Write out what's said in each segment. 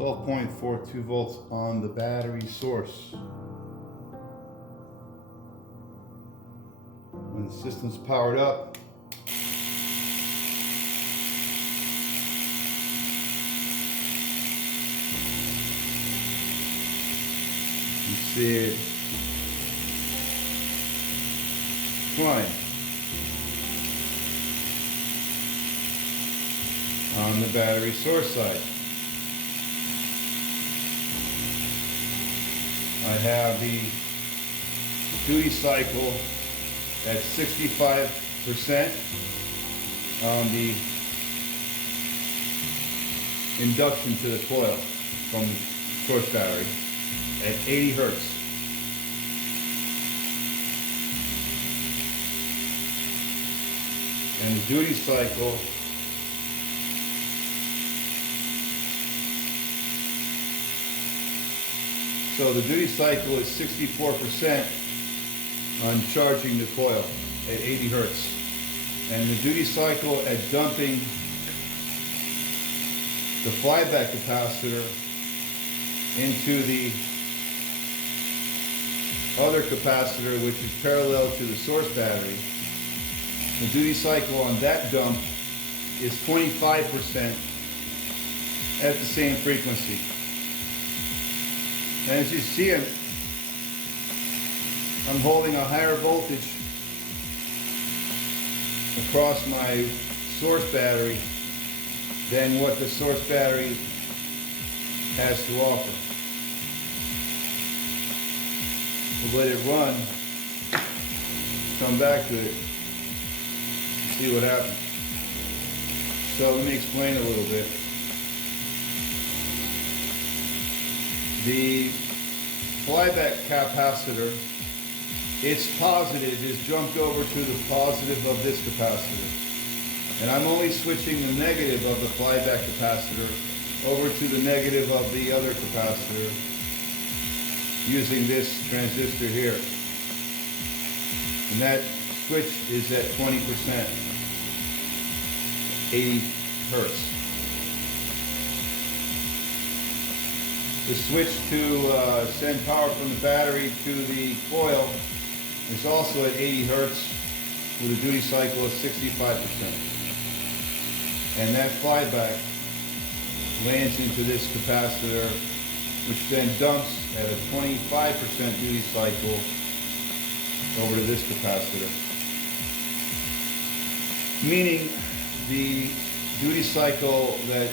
12.42 volts on the battery source. When the system's powered up, you see it climb on the battery source side. I have the duty cycle at 65% on the induction to the coil from the source battery at 80 hertz. And the duty cycle so the duty cycle is 64% on charging the coil at 80 hertz. And the duty cycle at dumping the flyback capacitor into the other capacitor, which is parallel to the source battery, the duty cycle on that dump is 25% at the same frequency. And as you see, I'm holding a higher voltage across my source battery than what the source battery has to offer. We'll let it run, come back to it, and see what happens. So let me explain a little bit. The flyback capacitor, its positive is jumped over to the positive of this capacitor. And I'm only switching the negative of the flyback capacitor over to the negative of the other capacitor using this transistor here. And that switch is at 20%, 80 hertz. The switch to send power from the battery to the coil is also at 80 hertz with a duty cycle of 65%. And that flyback lands into this capacitor, which then dumps at a 25% duty cycle over to this capacitor. Meaning the duty cycle that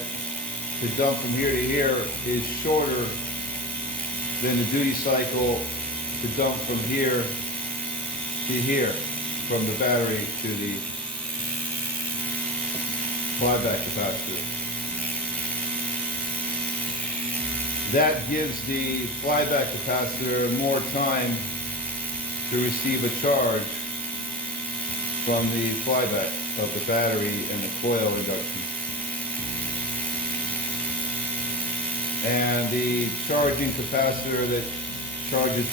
to dump from here to here is shorter than the duty cycle to dump from here to here, from the battery to the flyback capacitor. That gives the flyback capacitor more time to receive a charge from the flyback of the battery and the coil induction. And the charging capacitor that charges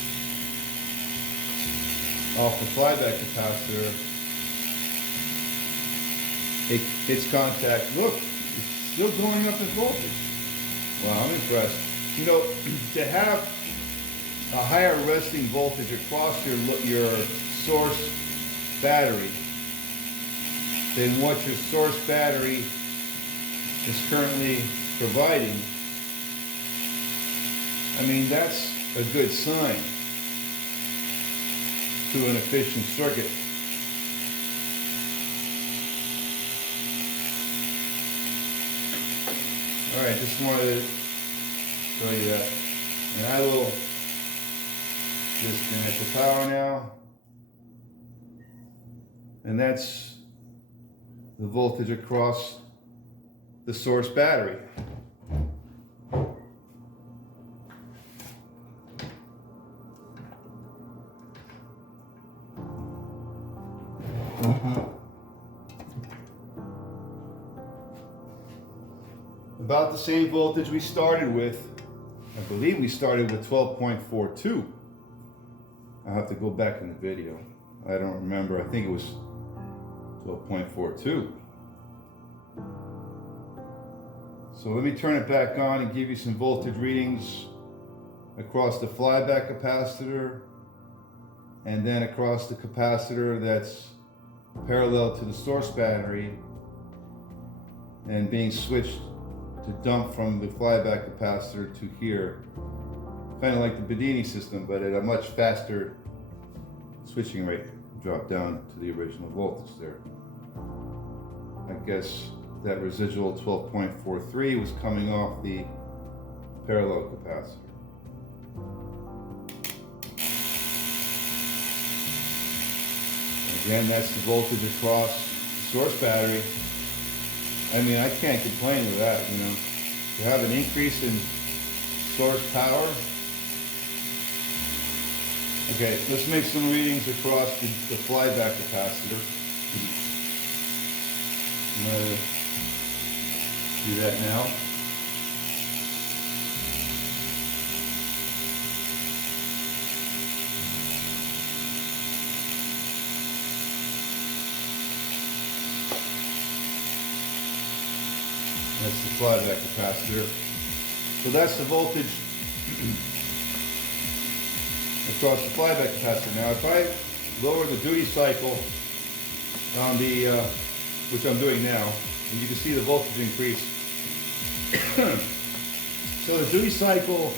off the flyback capacitor, it hits contact. Look, it's still going up in voltage. Wow, I'm impressed. You know, to have a higher resting voltage across your source battery than what your source battery is currently providing, I mean, that's a good sign to an efficient circuit. All right, just wanted to show you that. And I will disconnect the power now. And that's the voltage across the source battery. About the same voltage we started with. I believe we started with 12.42. I'll have to go back in the video. I don't remember. I think it was 12.42. So let me turn it back on and give you some voltage readings across the flyback capacitor and then across the capacitor that's parallel to the source battery and being switched to dump from the flyback capacitor to here. Kind of like the Bedini system, but at a much faster switching rate. Drop down to the original voltage there. I guess that residual 12.43 was coming off the parallel capacitor. Again, that's the voltage across the source battery. I mean, I can't complain with that, you know. You have an increase in source power. Okay, let's make some readings across the flyback capacitor. I'm going to do that now. That's the flyback capacitor. So that's the voltage across the flyback capacitor. Now if I lower the duty cycle on the, which I'm doing now, and you can see the voltage increase. So the duty cycle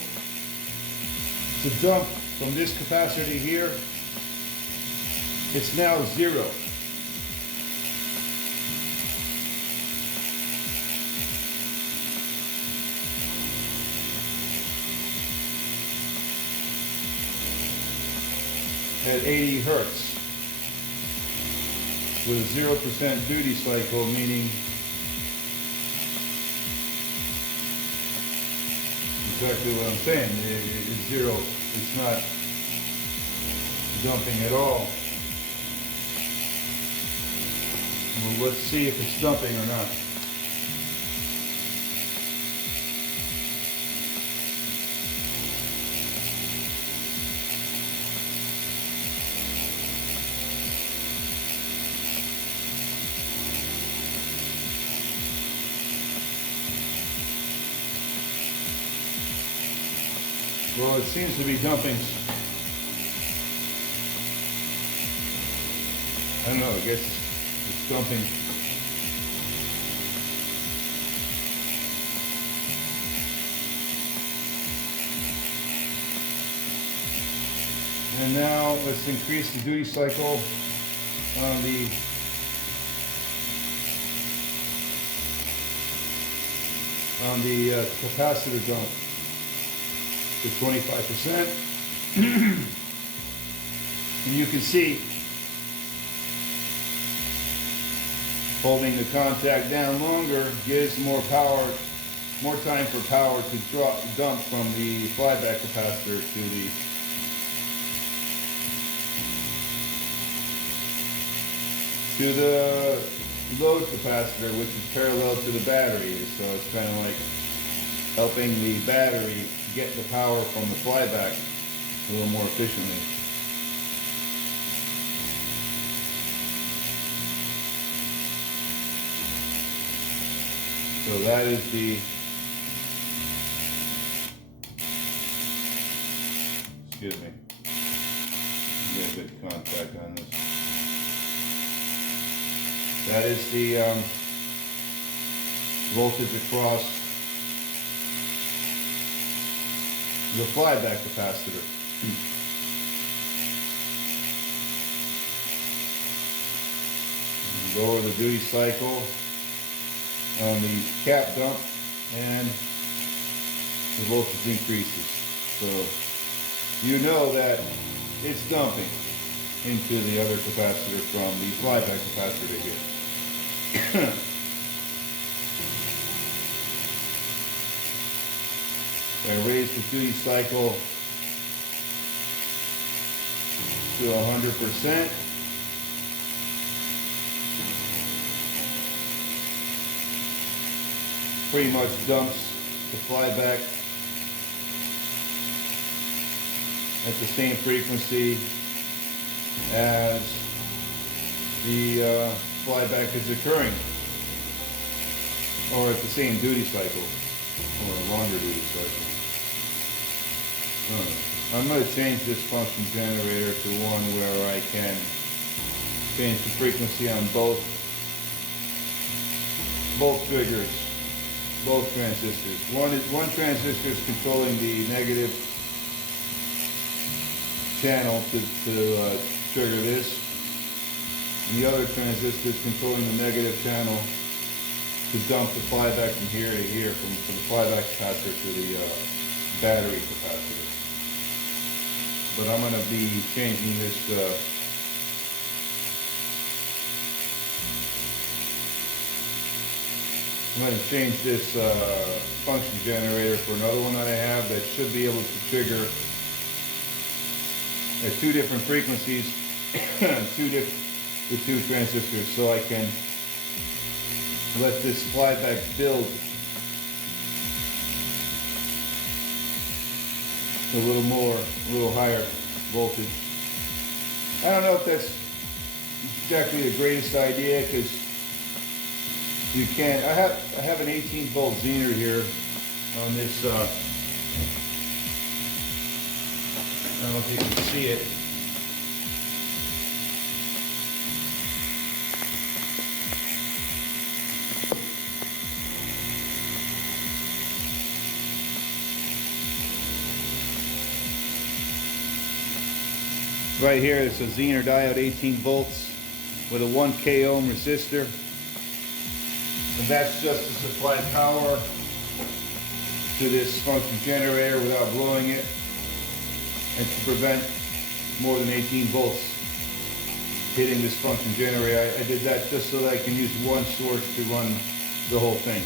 to dump from this capacitor to here, it's now 0. At 80 hertz with a 0% duty cycle, meaning exactly what I'm saying. It's 0. It's not dumping at all. Well, let's see if it's dumping or not. Well, it seems to be dumping. I don't know, I guess it's dumping. And now let's increase the duty cycle on the capacitor dump to 25%. And you can see holding the contact down longer gives more power, more time for power to dump from the flyback capacitor to the load capacitor, which is parallel to the battery. So it's kind of like helping the battery get the power from the flyback a little more efficiently. So that is the, excuse me, get a good contact on this. That is the voltage across the flyback capacitor. Lower the duty cycle on the cap dump and the voltage increases. So you know that it's dumping into the other capacitor from the flyback capacitor to here. I raise the duty cycle to 100%. Pretty much dumps the flyback at the same frequency as the flyback is occurring. or at the same duty cycle, or a longer duty cycle. I'm going to change this function generator to one where I can change the frequency on both triggers, both transistors. One transistor is controlling the negative channel to trigger this, and the other transistor is controlling the negative channel to dump the flyback from here to here, from the flyback capacitor to the battery capacitor. But I'm going to be changing this I'm going to change this function generator for another one that I have that should be able to trigger at two different frequencies with two transistors, so I can let this flyback build a little higher voltage. I don't know if that's exactly the greatest idea, because you can't. I have an 18-volt zener here on this. I don't know if you can see it. Right here, it's a Zener diode, 18 volts with a 1K ohm resistor. And that's just to supply power to this function generator without blowing it, and to prevent more than 18 volts hitting this function generator. I did that just so that I can use one source to run the whole thing.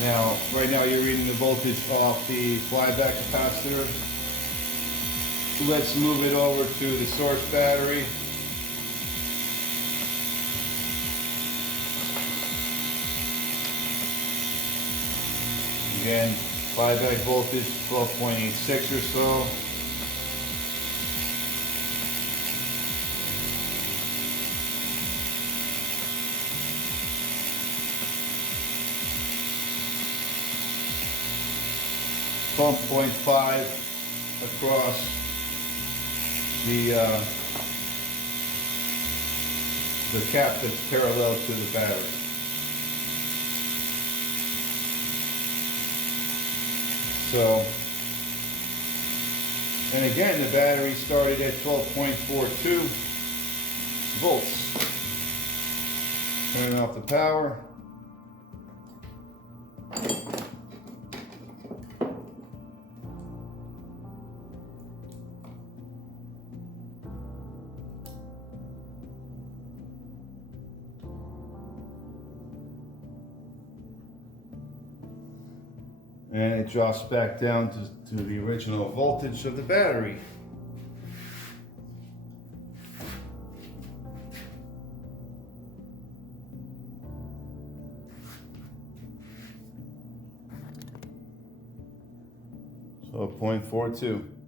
Now, right now you're reading the voltage off the flyback capacitor. Let's move it over to the source battery. Again, flyback voltage 12.86 or so. Pump 0.5 across the cap that's parallel to the battery. So, and again, the battery started at 12.42 volts. Turning off the power. And it drops back down to the original voltage of the battery. So 0.42.